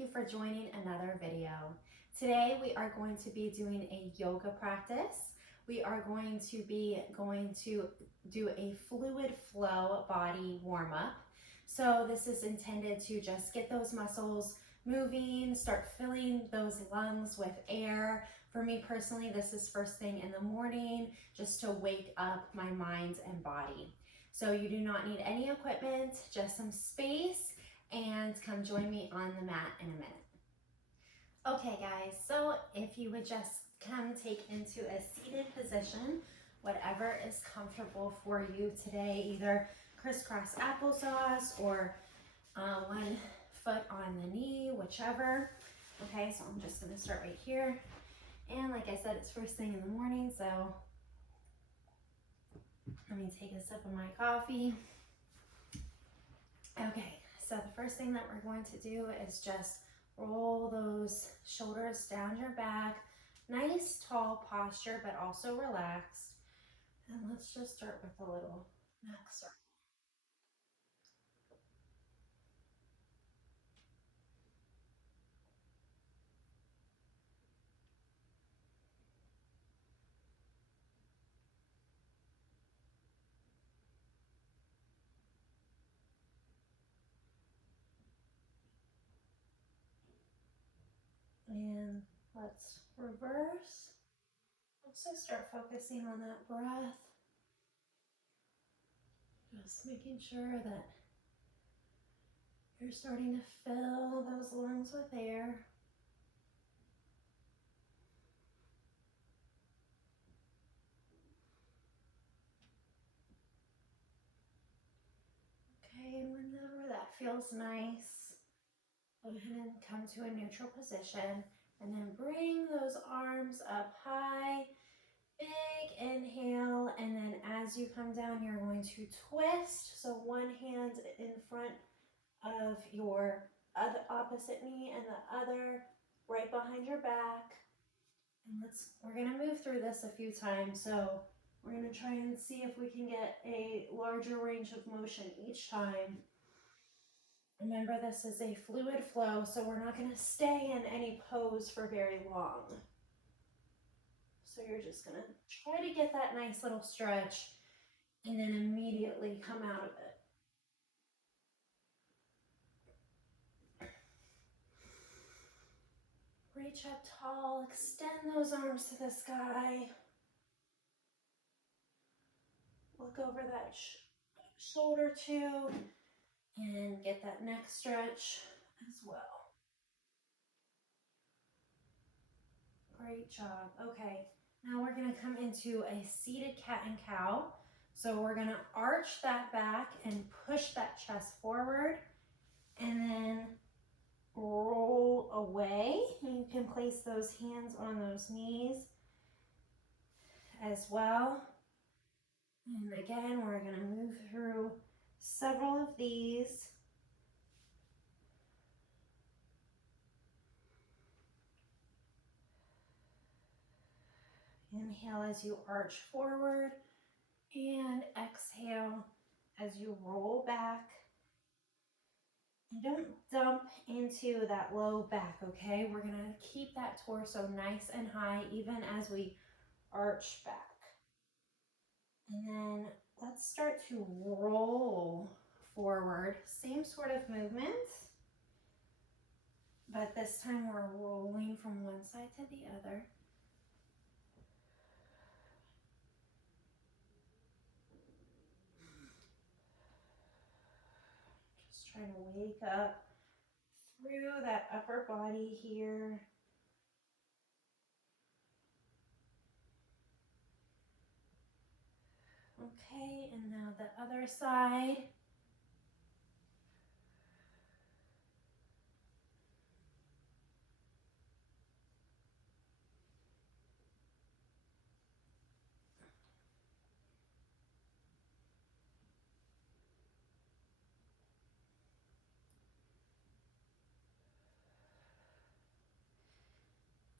you for joining another video. Today we are going to be doing a yoga practice. We are going to do a fluid flow body warm-up. So this is intended to just get those muscles moving, start filling those lungs with air. For me personally, this is first thing in the morning, just to wake up my mind and body. So you do not need any equipment, just some space, and come join me on the mat in a minute. Okay guys, so if you would just come take into a seated position, whatever is comfortable for you today, either crisscross applesauce or one foot on the knee, whichever. Okay, so I'm just gonna start right here. And like I said, it's first thing in the morning, so let me take a sip of my coffee. Okay, so the first thing that we're going to do is just roll those shoulders down your back. Nice tall posture, but also relaxed. And let's just start with a little neck circle. And let's reverse. Also start focusing on that breath. Just making sure that you're starting to fill those lungs with air. Okay, and whenever that feels nice, go ahead and come to a neutral position, and then bring those arms up high. Big inhale, and then as you come down, you're going to twist. So one hand in front of your other opposite knee and the other right behind your back. And we're gonna move through this a few times. So we're gonna try and see if we can get a larger range of motion each time. Remember, this is a fluid flow, so we're not gonna stay in any pose for very long. So you're just gonna try to get that nice little stretch and then immediately come out of it. Reach up tall, extend those arms to the sky. Look over that shoulder too, and get that neck stretch as well. Great job. Okay, now we're gonna come into a seated cat and cow. So we're gonna arch that back and push that chest forward, and then roll away. You can place those hands on those knees as well. And again, we're going to move through several of these. Inhale as you arch forward, and exhale as you roll back. And don't dump into that low back, okay? We're going to keep that torso nice and high even as we arch back. And then let's start to roll forward. Same sort of movement, but this time we're rolling from one side to the other. Just trying to wake up through that upper body here. Okay, and now the other side.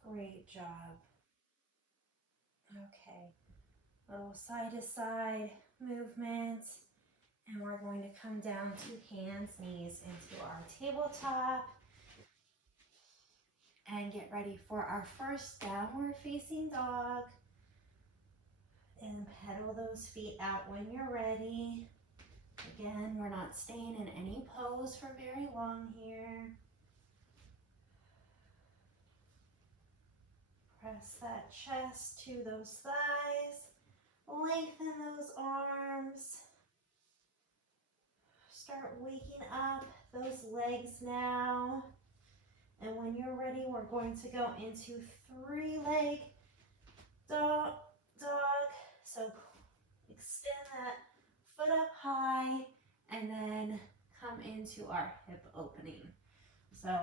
Great job. Okay, little side to side movement. And we're going to come down to hands, knees into our tabletop. and get ready for our first downward facing dog. And pedal those feet out when you're ready. Again, we're not staying in any pose for very long here. Press that chest to those thighs. Lengthen those arms. Start waking up those legs now. And when you're ready, we're going to go into 3-leg dog. So extend that foot up high and then come into our hip opening. So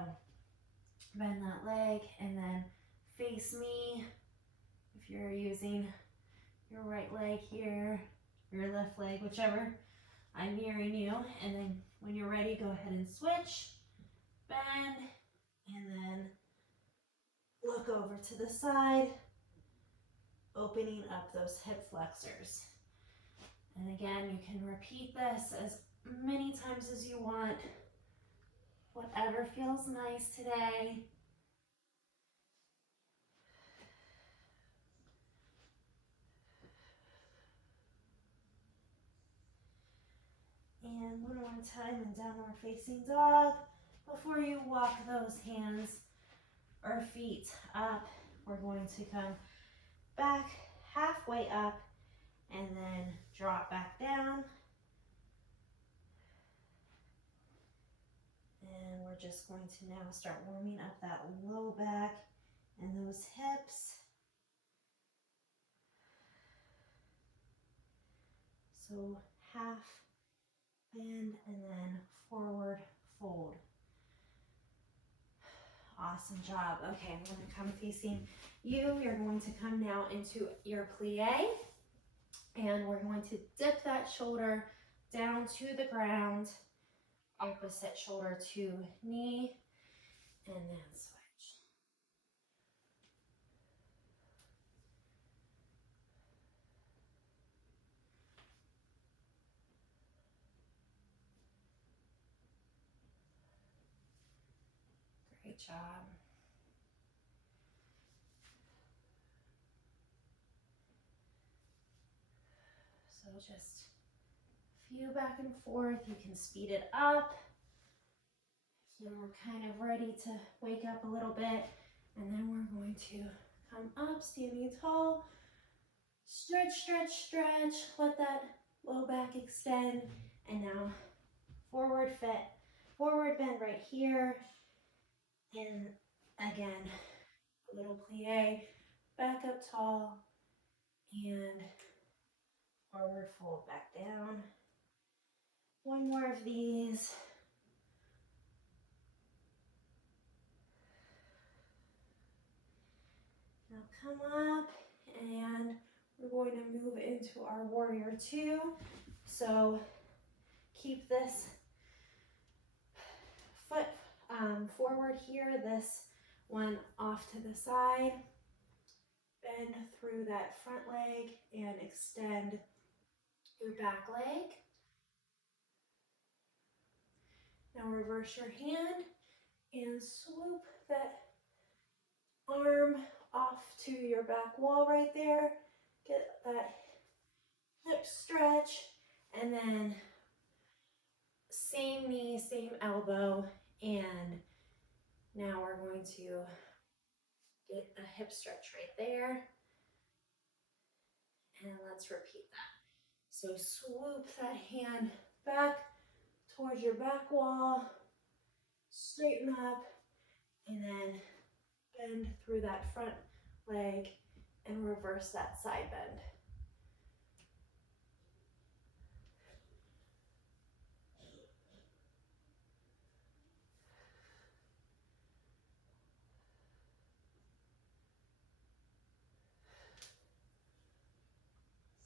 bend that leg and then face me. If you're using your right leg here, your left leg, whichever, I'm mirroring you. And then when you're ready, go ahead and switch, bend, and then look over to the side, opening up those hip flexors. And again, you can repeat this as many times as you want, whatever feels nice today. And one more time in downward facing dog. Before you walk those hands or feet up, we're going to come back halfway up and then drop back down. And we're just going to now start warming up that low back and those hips. So half bend and then forward fold. Awesome job. Okay, I'm going to come facing you. You're going to come now into your plie. And we're going to dip that shoulder down to the ground, opposite shoulder to knee, and then switch. Great job. So just a few back and forth. You can speed it up if you're kind of ready to wake up a little bit. And then we're going to come up, standing tall. Stretch, stretch, stretch. Let that low back extend. And now forward bend right here. And again, a little plie, back up tall, and forward fold back down. One more of these. Now come up, and we're going to move into our warrior 2. So keep this foot forward here, this one off to the side. Bend through that front leg and extend your back leg. Now reverse your hand and swoop that arm off to your back wall right there. Get that hip stretch, and then same knee, same elbow, and now we're going to get a hip stretch right there, and let's repeat that. So swoop that hand back towards your back wall, straighten up, and then bend through that front leg and reverse that side bend.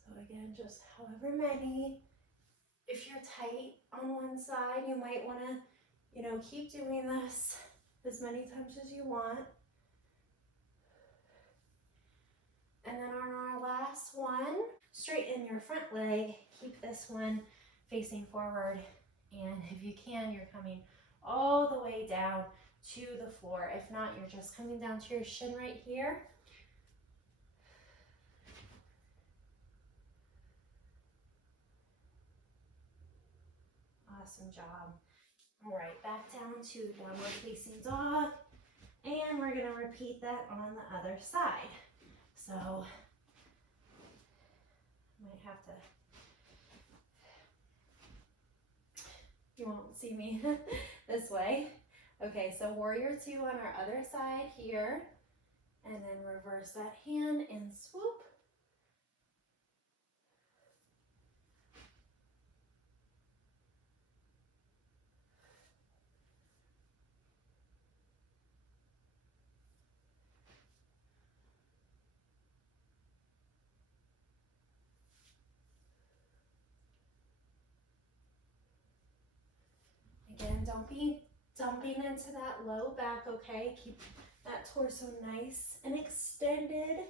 So again, just however many. If you're tight on one side, you might want to, keep doing this as many times as you want. And then on our last one, straighten your front leg. Keep this one facing forward. And if you can, you're coming all the way down to the floor. If not, you're just coming down to your shin right here. Awesome job. All right, back down to downward facing dog. And we're gonna repeat that on the other side. So, might have to, you won't see me this way. Okay, so warrior two on our other side here, and then reverse that hand and swoop. Again, don't be dumping into that low back, okay? Keep that torso nice and extended.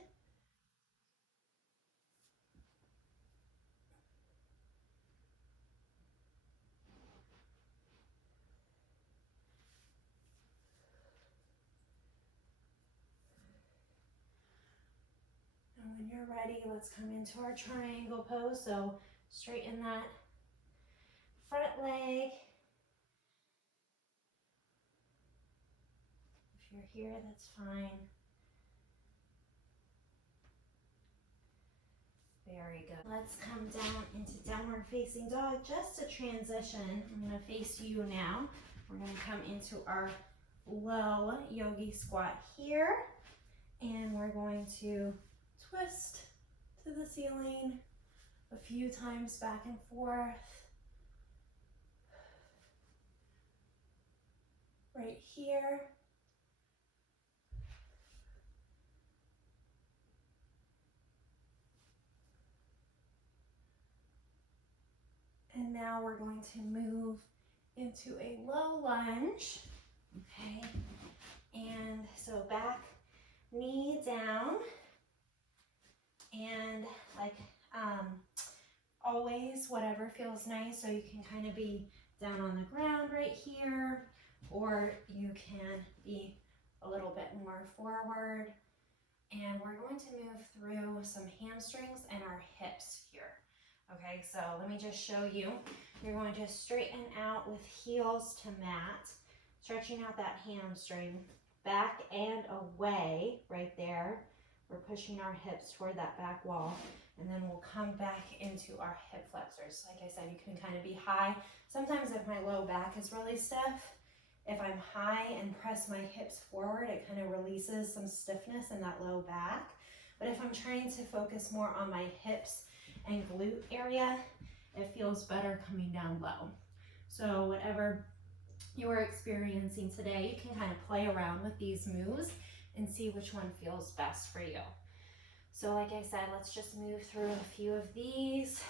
And when you're ready, let's come into our triangle pose. So straighten that front leg. If you're here, that's fine. Very good. Let's come down into downward facing dog just to transition. I'm going to face you now. We're going to come into our low yogi squat here. And we're going to twist to the ceiling a few times back and forth. Right here. And now we're going to move into a low lunge, okay? And so back, knee down, and like always, whatever feels nice. So you can kind of be down on the ground right here, or you can be a little bit more forward. And we're going to move through some hamstrings and our hips here. Okay, so let me just show you. You're going to straighten out with heels to mat, stretching out that hamstring back and away right there. We're pushing our hips toward that back wall, and then we'll come back into our hip flexors. Like I said, you can kind of be high. Sometimes if my low back is really stiff, if I'm high and press my hips forward, it kind of releases some stiffness in that low back. But if I'm trying to focus more on my hips and glute area, it feels better coming down low. So whatever you are experiencing today, you can kind of play around with these moves and see which one feels best for you. So like I said, let's just move through a few of these.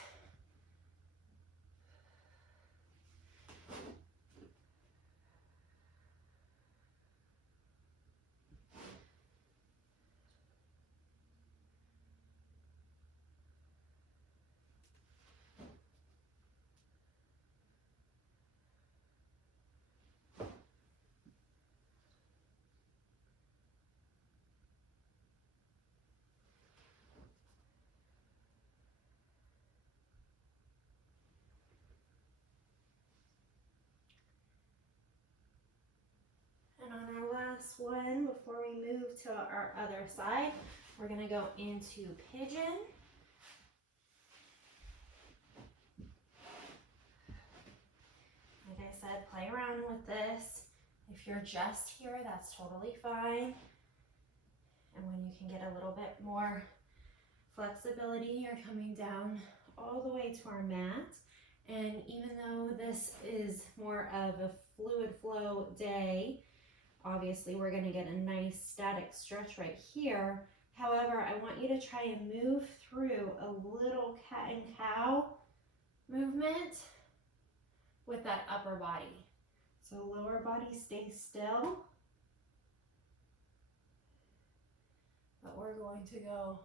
And on our last one, before we move to our other side, we're gonna go into pigeon. Like I said, play around with this. If you're just here, that's totally fine. And when you can get a little bit more flexibility, you're coming down all the way to our mat. And even though this is more of a fluid flow day, obviously we're going to get a nice static stretch right here. However, I want you to try and move through a little cat and cow movement with that upper body. So lower body stays still, but we're going to go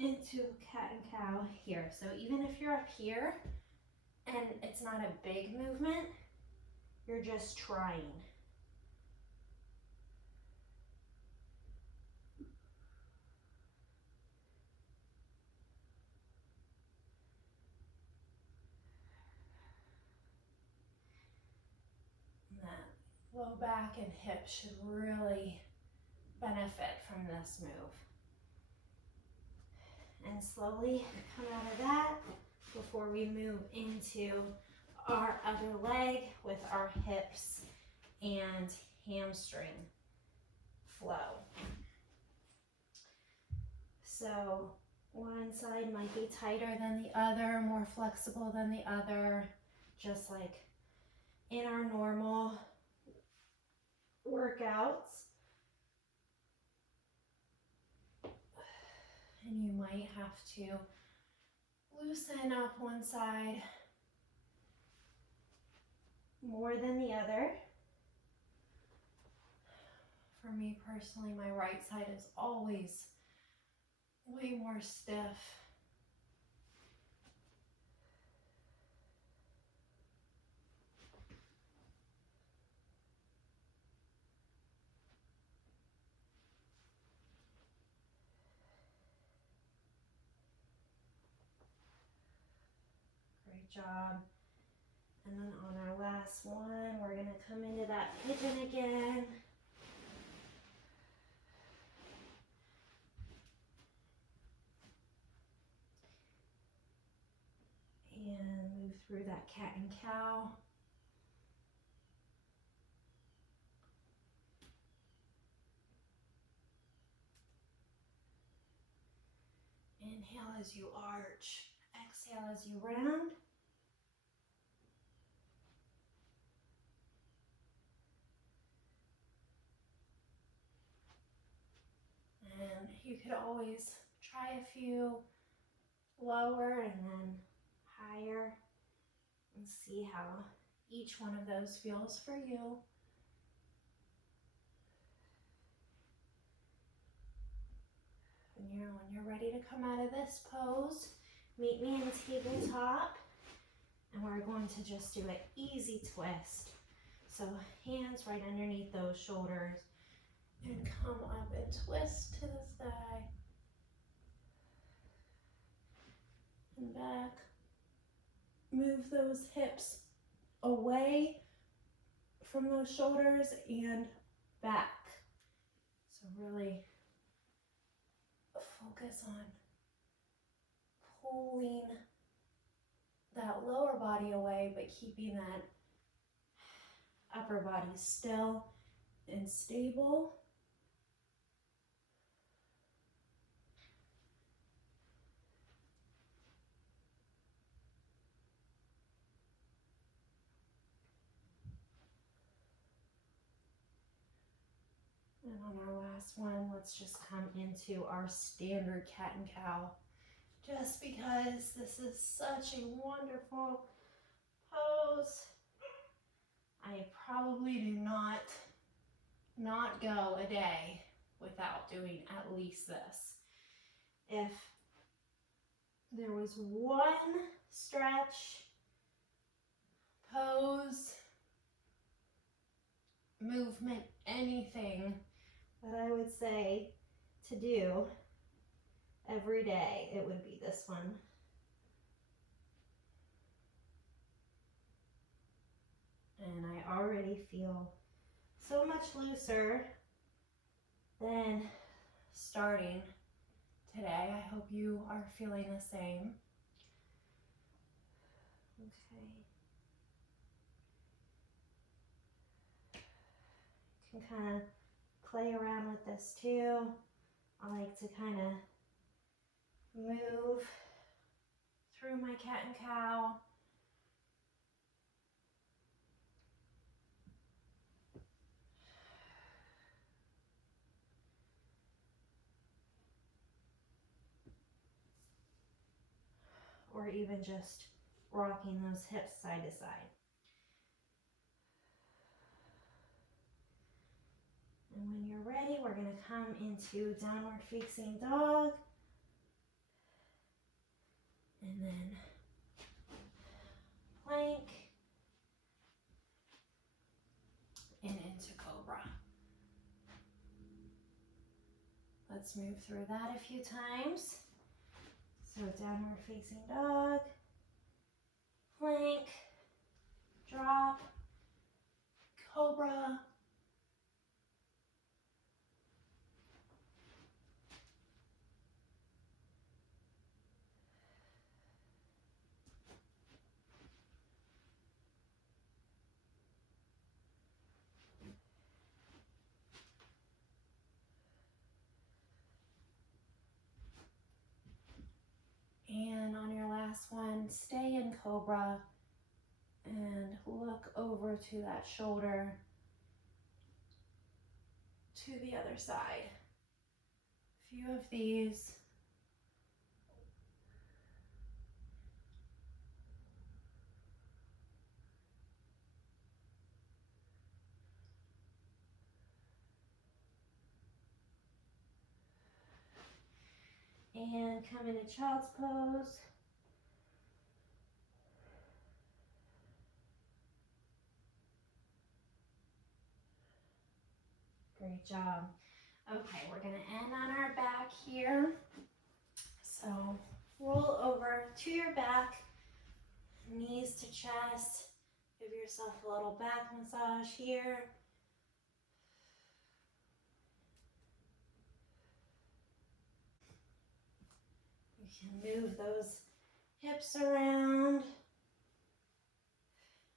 into cat and cow here. So even if you're up here and it's not a big movement, just trying. And that low back and hip should really benefit from this move. And slowly come out of that before we move into our other leg with our hips and hamstring flow. So one side might be tighter than the other, more flexible than the other, just like in our normal workouts. And you might have to loosen up one side more than the other. For me personally, my right side is always way more stiff. Great job. And then on our last one, we're gonna come into that pigeon again. And move through that cat and cow. Inhale as you arch, exhale as you round. And you could always try a few lower and then higher and see how each one of those feels for you. When you're ready to come out of this pose, meet me in tabletop, and we're going to just do an easy twist. So hands right underneath those shoulders and come up and twist to the sky and back. Move those hips away from those shoulders and back. So really focus on pulling that lower body away, but keeping that upper body still and stable. And on our last one, let's just come into our standard cat and cow. Just because this is such a wonderful pose, I probably do not go a day without doing at least this. If there was one stretch, pose, movement, anything that I would say to do every day, it would be this one. And I already feel so much looser than starting today. I hope you are feeling the same. Okay. You can kind of play around with this too. I like to kind of move through my cat and cow. Or even just rocking those hips side to side. And when you're ready, we're going to come into downward facing dog. And then plank. into cobra. Let's move through that a few times. So downward facing dog, plank, drop, cobra. And on your last one, stay in cobra and look over to that shoulder to the other side. A few of these. And come into child's pose. Great job. Okay, we're gonna end on our back here. So roll over to your back, knees to chest. Give yourself a little back massage here. You can move those hips around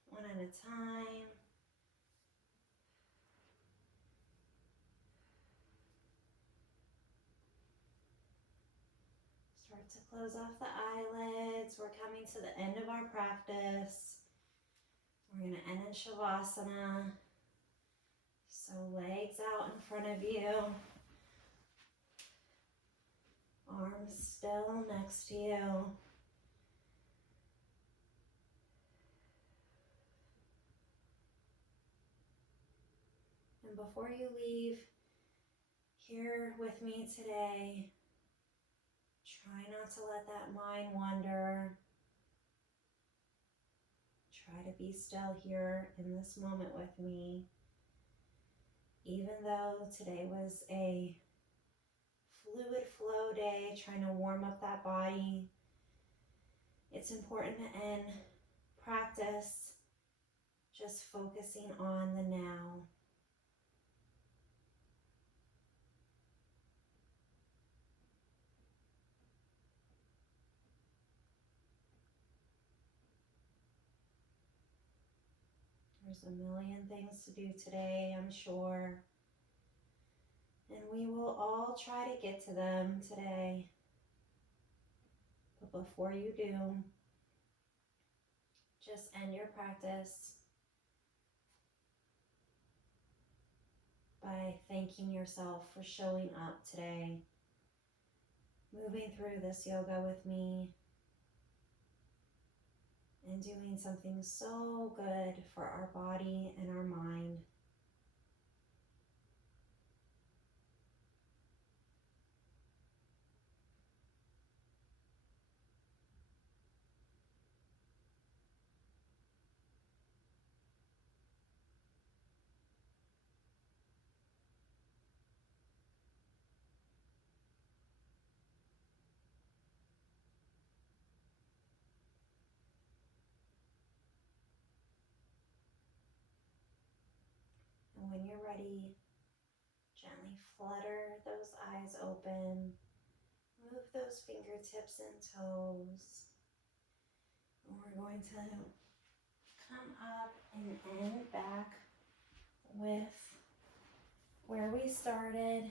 one at a time. Start to close off the eyelids. We're coming to the end of our practice. We're going to end in Shavasana. So legs out in front of you. Arms still next to you. And before you leave here with me today, try not to let that mind wander. Try to be still here in this moment with me. Even though today was a fluid flow day, trying to warm up that body, it's important to end practice just focusing on the now. There's a million things to do today, I'm sure. And we will all try to get to them today. But before you do, just end your practice by thanking yourself for showing up today, moving through this yoga with me, and doing something so good for our body and our mind. And when you're ready, gently flutter those eyes open. Move those fingertips and toes. And we're going to come up and end back with where we started.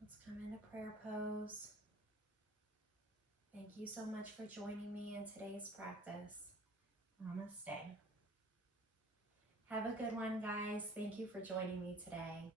Let's come into prayer pose. Thank you so much for joining me in today's practice. Namaste. Have a good one, guys. Thank you for joining me today.